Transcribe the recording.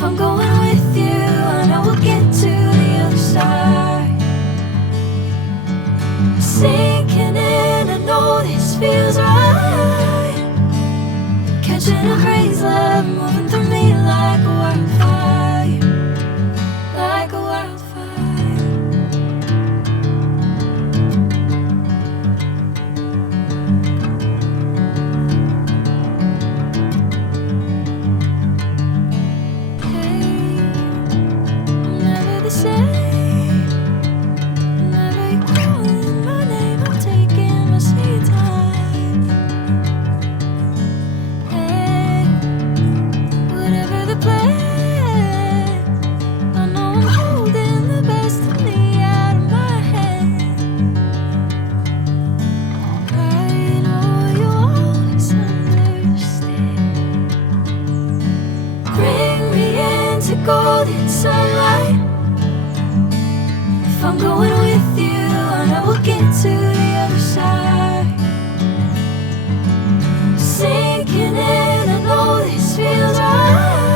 If I'm going with you, I know we'll get to the other side. Sinking in, I know this feels right. Catching a crazy love, moving through me like a wildfire, like a wildfire. Hey, I'm never the same. Whenever you're calling my name, I'm taking my sweet time. Hey, whatever the plan, I know I'm holding the best of me out of my hand. I know you always understand. Bring me into golden sunlight. If I'm going with you, I know we'll get to the other side. Sinking in, I know this feels right.